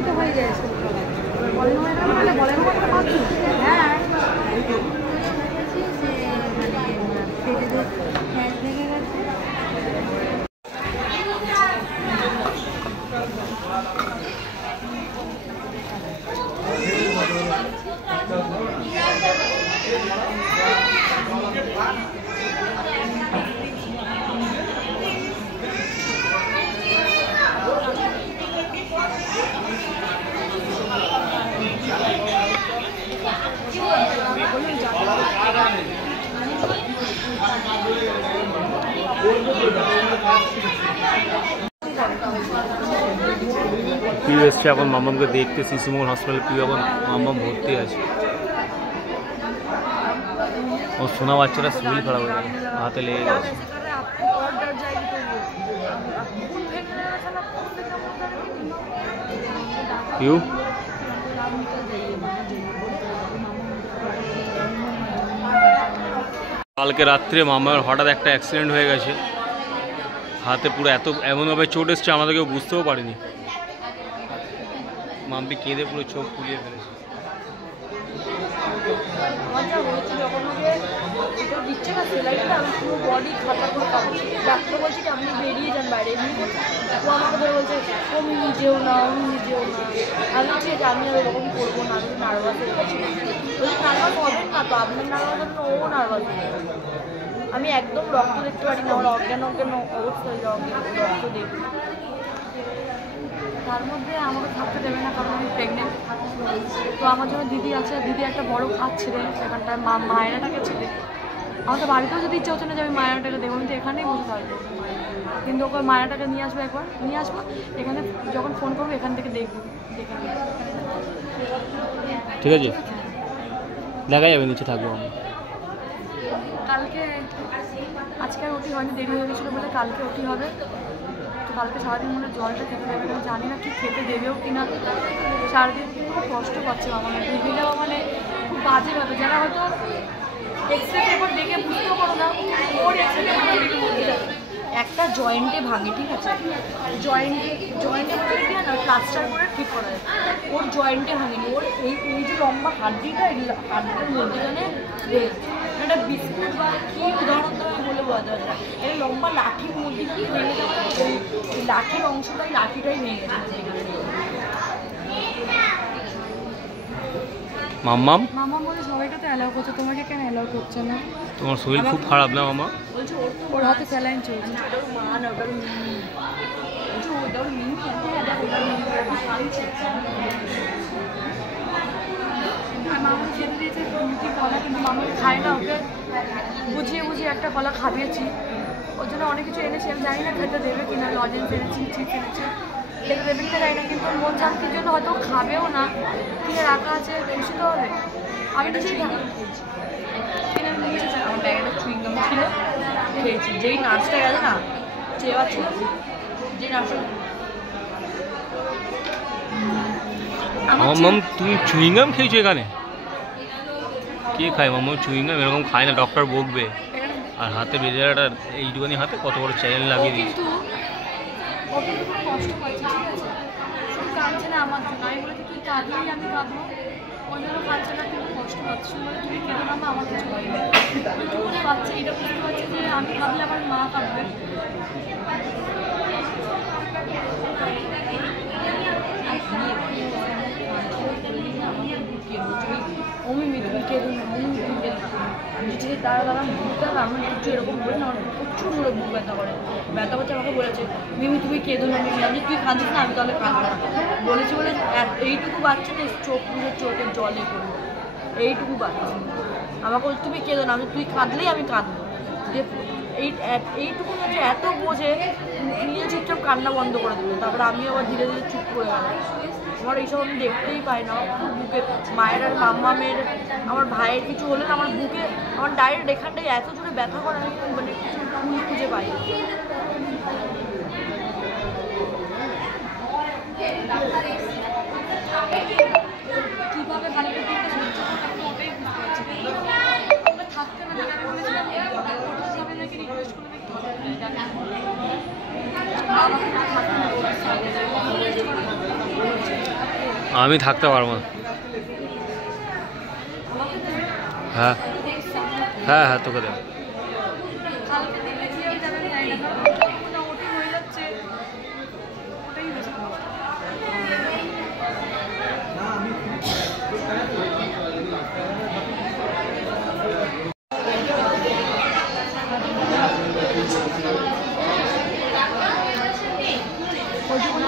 করলেই তো হয়ে যায়। বলেন হয়ে বলেন হ্যাঁ পিউ এসছে এখন মাম্মামকে দেখতে শিশুমোহন হসপিটালে। পিউ এখন মাম্মাম ভর্তি আছে। ও শোনা বাচ্চাটা শরীর খারাপ হয়ে গেছে, হাতে লেগে গেছে। পিউ কালকে রাত্রে মামার হঠাৎ একটা অ্যাক্সিডেন্ট হয়ে গেছে, হাতে পুরো এমনভাবে চোট এসছে আমাদের কেউ বুঝতেও পারিনি। মাম্পি কেঁদে পুরো চোখ ফুলিয়ে ফেলেছে। দিচ্ছে না সেলাইটা, আমি পুরো বডি খাতা করে কাঁপছি। ডাক্তার বলছে কি আপনি বেরিয়ে যান বাইরে। ও আমাকে ধরে বলছে আমি নিজেও না। আমি ঠিক আছে আমি আর ওরকম করবো না, আমি নার্ভাস হয়ে গেছি। বলছি নার্ভাস হবেন না তো, আপনার নার্ভাস হবেন না, ও নার্ভাস হয়ে গেছে। আমি একদম রক্ত দেখতে পারি না, আমার অজ্ঞান অবস্থা হয়ে যাওয়া, রক্ত দেখি। তার মধ্যে আমাকে থাকতে দেবে না কারণ আমি প্রেগনেন্ট। তো আমার জন্য দিদি আছে, দিদি একটা বড় খাট ছেড়ে সেখানটায় মায়েরাটাকে ছেড়ে আমাদের বাড়িতেও যদি ইচ্ছা হচ্ছে না যে আমি মায়েরাটাকে দেবো, আমি তো এখানেই বসে থাকবো। কিন্তু ওকে মায়েরাটাকে নিয়ে আসবো, একবার নিয়ে আসবো, এখানে যখন ফোন করবো এখান থেকে দেখবো, দেখে ঠিক আছে দেখা যাবে, নিচে থাকবো আমি। কালকে আজকে আর ওটি হয়নি, দেরি হয়ে গেছিলো বলে কালকে ওটি হবে। তো কালকে সারাদিন মনে জলটা খেতে দেবে, আমি জানি না কি খেতে দেবেও কিনা। সারাদিন খুব কষ্ট পাচ্ছে আমার, ভেঙে যাওয়া মানে খুব বাজে ব্যাপার। যারা হয়তো এক্সরে পেপার দেখে বুঝতেও পারো না, ওর এক্সরে পেপার দেখে বুঝতে যাবে একটা জয়েন্টে ভাঙে, ঠিক আছে, জয়েন্টে ভাঙে না প্লাস্টার করে ঠিক করা যায়। ওর জয়েন্টে ভাঙেনি, ওর এই যে লম্বা হাড্ডিটা, হাড্ডিটার মধ্যখানে একটা বিস্কুট বা কী উদাহরণ তো আমি বলে বোঝাতে পারছি না। এই লম্বা লাঠির মধ্যে কি ভেঙে যাবে, ওই লাঠির অংশটাই লাঠিটাই ভেঙে গেছে। মাম্মাম বলে সবাইকে তো অ্যালাউ করছে, তোমাকে কেন অ্যালাউ করছে না? তোমার শরীর খুব খারাপ না মামা? বলছে ওর হাতে স্যালাইন চলছে। ওটার মা না, ওটার মিনি। বলছে ওটার মিনি, মামা খেতে দিয়েছে রুটি কলা, কিন্তু মামা খায় না। ওকে বুঝিয়ে একটা কলা খাবিয়েছি, ওর জন্য অনেক কিছু এনেছি। আমি জানি না খেতে দেবে কিনা, লজেন্স এনেছি, চিপস এনেছি, খেতে দেবে কিনা জানি না। কিন্তু মন শান্তির জন্য হয়তো খাবেও না, কিনে রাখা আছে, খুশি তো হবে। আমি কিছুই কিনে নিয়েছি, আমার ব্যাগে একটা চুইংগাম ছিল, খেয়েছি। যেই নাচটা গেছে না, চেয়ে ছিল, যেই নাচটা মাম্মাম তুমি চুইংগাম খেয়েছো এখানে? কে খায় মাম্মাম চুইংগাম? এরকম খায় না, ডক্টর বকবে। আর হাতে বেজারাটা এইটুখানি হাতে কত বড় চ্যানেল লাগিয়ে দিয়েছে। কষ্ট পাচ্ছে, ঠিক আছে, শুধু কাঁদছে না আমার জন্য। আমি বলেছি তুই কাঁদলেই আমি কাঁদবো, ওই জন্য কাঁদছে না, কিন্তু কষ্ট পাচ্ছে। বলে তুমি কেঁদো না, আমার কিছু হয়নি। বলে বাচ্চা এটা বুঝতে পারছে যে আমি কাঁদলে আমার মা কাঁদবে। দাঁড়া বুকটা আমার কিছু এরকম বলে না, আমার প্রচুর জোরে বুক ব্যথা করে। ব্যথা করছে, আমাকে বলেছে মিমি তুমি কেঁদো না, মিমি আমি তুই কাঁদিস না, আমি তাহলে কাঁদবো না বলেছি। বলে এইটুকু বাচ্চা না, চোখের জলে করবো, এইটুকু বাচ্চা আমাকে বলছে তুমি কেঁদো না, আমি তুই কাঁদলেই আমি কাঁদবো। যে এইটুকু যে এত বোঝে, নিয়ে চুপচাপ কান্না বন্ধ করে দেবে। তারপরে আমি আবার ধীরে ধীরে চুপ করে গেলাম। আমার এইসব আমি দেখতেই পাই না, আমার খুব বুকে মায়ের আর মাম্মামের, আমার ভাইয়ের কিছু হলে না আমার বুকে, আমার ডাইরেক্ট এখানটায় এত জোরে ব্যথা করে, আমি মানে খুঁজে পাই। কীভাবে কালকে দিনটা সহ্য করতে হবে ওটাই বুঝতে পারছি না। আমরা থাকতে না, আমি বলেছিলাম সবাই নাকি রিকোয়েস্ট করে আমাকে থাকতে না আমি থাকতে পারবো না। হ্যাঁ হ্যাঁ হ্যাঁ, তোকে দেব।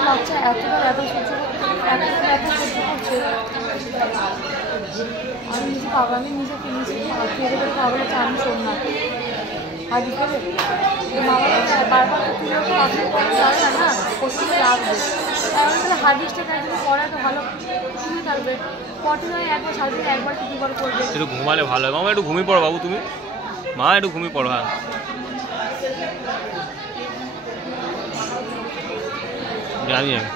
বাচ্চা এতটা ব্যথা সহ্য করছে, আমি নিজে পাগল, আমি নিজেকে খেতে করে পাগল হচ্ছে, আমি সোমনাথ আর বিকেলে বারবার তো তুলে ওকে আসলে করা যাবে না, ওষুধে লাগবে, এমন তাহলে হার্ডিসটা তাই জন্য করাটা ভালো শুনে থাকবে। পটি নয় একবার সাড়ে একবার কি দুবার করবে। একটু ঘুমালে ভালো হয়। মামা একটু ঘুমিয়ে পড়ো বাবু, তুমি মা একটু ঘুমিয়ে পড়ো। হ্যাঁ জানি আমি।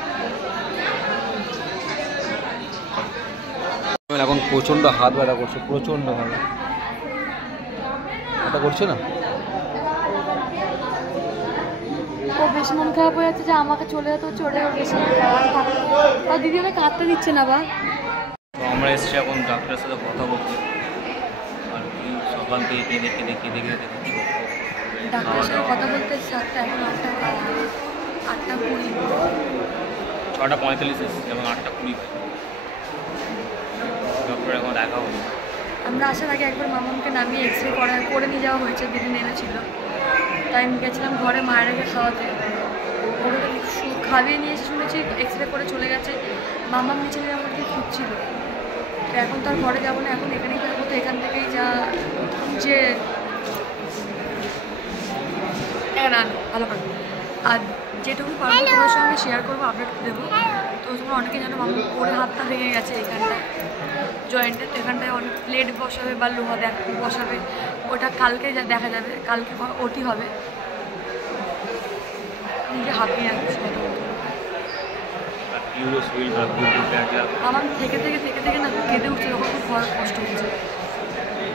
এখন প্রচণ্ড হাত ব্যথা করছে, প্রচণ্ড ভাবে ব্যথা করছে না। ও বেশি মন খারাপ হয়ে যাচ্ছে যে আমাকে চলে যেতে হচ্ছে, ওটাই ওর বেশি মন খারাপ। আর দিদি ওটা কাঁদতে দিচ্ছে না বা। তো আমরা এসেছি এখন ডাক্তারের সাথে কথা বলতে, আর কি সকাল থেকে কেঁদে কেঁদে কেঁদে কেঁদে কী করবো। ডাক্তারের সাথে কথা বলতে সাতটা, এখন 8:20, 6:45 এসেছি এবং 8:20 ডক্টর এখন দেখা হলো। আমরা আসার আগে একবার মামাকে নামিয়ে এক্সরে করে নিয়ে যাওয়া হয়েছে, দিদি নেমেছিল, তাই আমি গেছিলাম ঘরে মায়ের আগে খাওয়াতে, ওকে খাইয়ে নিয়ে এসে শুনেছি এক্সরে করে চলে গেছে। মামার নিচে আমাকে খুঁজছিল, তো এখন তো আর ঘরে যাবো না, এখন এখানেই থাকবো। তো এখান থেকেই যা যে না ভালো করে আর যেটুকু পারবো তোমার সঙ্গে শেয়ার করবো, আপডেট দেবো। তো তোমরা অনেকে জানো মামা পরে হাতটা ভেঙে গেছে এইখানটায় জয়েন্টে, তো এখানটায় অনেক প্লেট বসাবে বা লোহা বসাবে, ওটা কালকে দেখা যাবে, কালকে ওটি হবে। নিজে হাঁপিয়ে যাচ্ছে আমার থেকে না কেঁদে উঠছে, যখন খুব বড় কষ্ট হচ্ছে,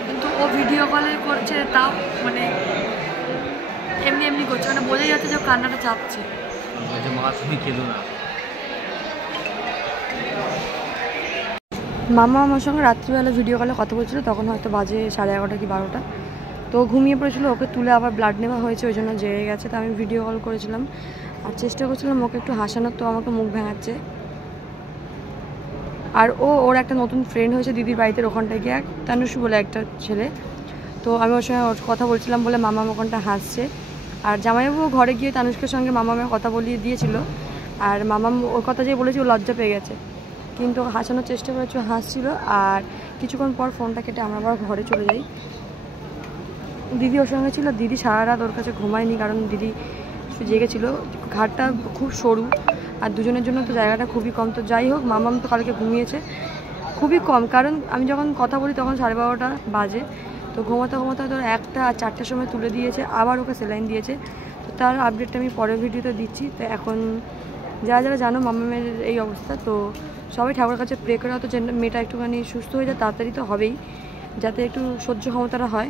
কিন্তু ও ভিডিও কলে করছে, তাও মানে এমনি করছে, মানে বোঝাই যাচ্ছে যে ও কান্নাটা চাপছে। মা তুমি খেলো না। মামা আমার সঙ্গে রাত্রিবেলা ভিডিও কলে কথা বলছিল, তখন হয়তো বাজে 11:30 কি 12টা, তো ঘুমিয়ে পড়েছিল। ওকে তুলে আবার ব্লাড নেওয়া হয়েছে, ওই জন্য জেগে গেছে। তো আমি ভিডিও কল করেছিলাম আর চেষ্টা করছিলাম ওকে একটু হাসানোর, তো আমাকে মুখ ভেঙাচ্ছে। আর ওর একটা নতুন ফ্রেন্ড হয়েছে দিদির বাড়িতে, ওখানটায় গিয়ে তানুষু বলে একটা ছেলে, তো আমি ওর সঙ্গে কথা বলছিলাম বলে মামা ওখানটা হাসছে। আর জামাইবাবু ঘরে গিয়ে তানুষ্কের সঙ্গে মামামের কথা বলিয়ে দিয়েছিল, আর মামাম ওর কথা যে বলেছি ও লজ্জা পেয়ে গেছে, কিন্তু হাসানোর চেষ্টা করেছে, হাসছিল। আর কিছুক্ষণ পর ফোনটা কেটে আমরা আবার ঘরে চলে যাই। দিদি ওর সঙ্গে ছিল, দিদি সারা রাত ওর কাছে ঘুমায়নি, কারণ দিদি জেগেছিল। ঘাটটা খুব সরু আর দুজনের জন্য তো জায়গাটা খুবই কম। তো যাই হোক, মামাম তো কালকে ঘুমিয়েছে খুবই কম, কারণ আমি যখন কথা বলি তখন 12:30 বাজে, তো ঘুমাতে তোর 1টা আর 4টার সময় তুলে দিয়েছে, আবার ওকে সেলাইন দিয়েছে। তো তার আপডেটটা আমি পরের ভিডিওতে দিচ্ছি। তো এখন যারা জানো মামামের এই অবস্থা, তো সবাই ঠাকুরের কাছে প্রে করে হতো যে মেয়েটা একটুখানি সুস্থ হয়ে যায়, তাড়াতাড়ি তো হবেই, যাতে একটু সহ্য ক্ষমতাটা হয়।